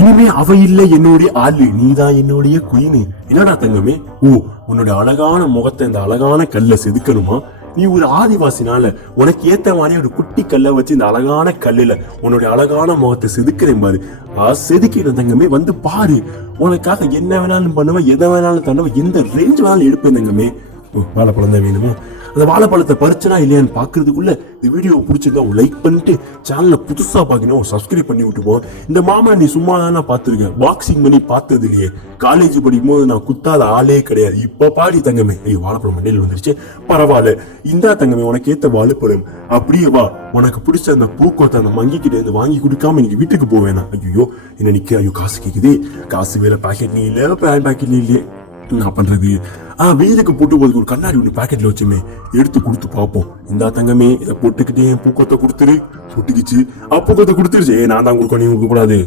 இனிமே அவ இல்ல என்னுடைய ஆளு, நீதான் என்னுடைய குயினு. என்னடா தங்கமே, ஓ உன்னுடைய அழகான முகத்தை இந்த அழகான கல்ல செதுக்கணுமா? நீ ஒரு ஆதிவாசினால உனக்கு ஏத்த மாதிரி ஒரு குட்டி கல்லை வச்சு இந்த அழகான கல்லுல உன்னுடைய அழகான முகத்தை செதுக்கிறேன் பாரு. செதுக்கிற தங்கமே, வந்து பாரு. உனக்காக என்ன வேணாலும் பண்ணுவேன், எதை வேணாலும் தண்ணுவேன், எந்த ரேஞ்ச் வேணாலும் எடுப்பேன் தங்கமே. வாழைப்பழம் தான் வேணுமோ? அந்த வாழைப்பழத்தை பறிச்சனா இல்லையான்னு பாக்குறதுக்குள்ள இந்த வீடியோ பிடிச்சிருந்தா லைக் பண்ணிட்டு சேனலை புதுசா பாக்கணும் சப்ஸ்கிரைப் பண்ணி விட்டு போ. இந்த மாமா நீ சும்மா தானே பாத்துருக்கேன், பாக்ஸிங் பண்ணி பார்த்தது இல்லையே. காலேஜ் படிக்கும் போது நான் குத்தாத ஆளே கிடையாது. இப்ப பாடி தங்கமே. ஐயோ வாழைப்பழம் மண்டையில் வந்துருச்சு, பரவாயில்ல. இந்தா தங்கமே உனக்கு ஏத்த வாழைப்பழம். அப்படியே வா, உனக்கு பிடிச்ச அந்த பூக்கோத்தை அந்த மங்கிக்கிட்ட இருந்து வாங்கி கொடுக்காம இன்னைக்கு வீட்டுக்கு போவேனா? ஐயோ என்ன நிக்க, ஐயோ காசு கேக்குது. காசு வேற பாக்கெட்லயும் இல்ல, பேண்ட் பாக்கெட்லயும் இல்லையே. நான் பண்றது வெயிலுக்கு போட்டு போதுக்கு ஒரு கண்ணாடி ஒண்ணு பாக்கெட்ல வச்சுமே, எடுத்து கொடுத்து பார்ப்போம். இந்த தங்கமே இதை போட்டுக்கிட்டே பூக்கொத்தை கொடுத்துரு. போட்டுக்கிச்சு, பூக்கொத்தை கொடுத்துருச்சு. நான் தான் கொடுக்க, நீ கொடுக்க கூடாது.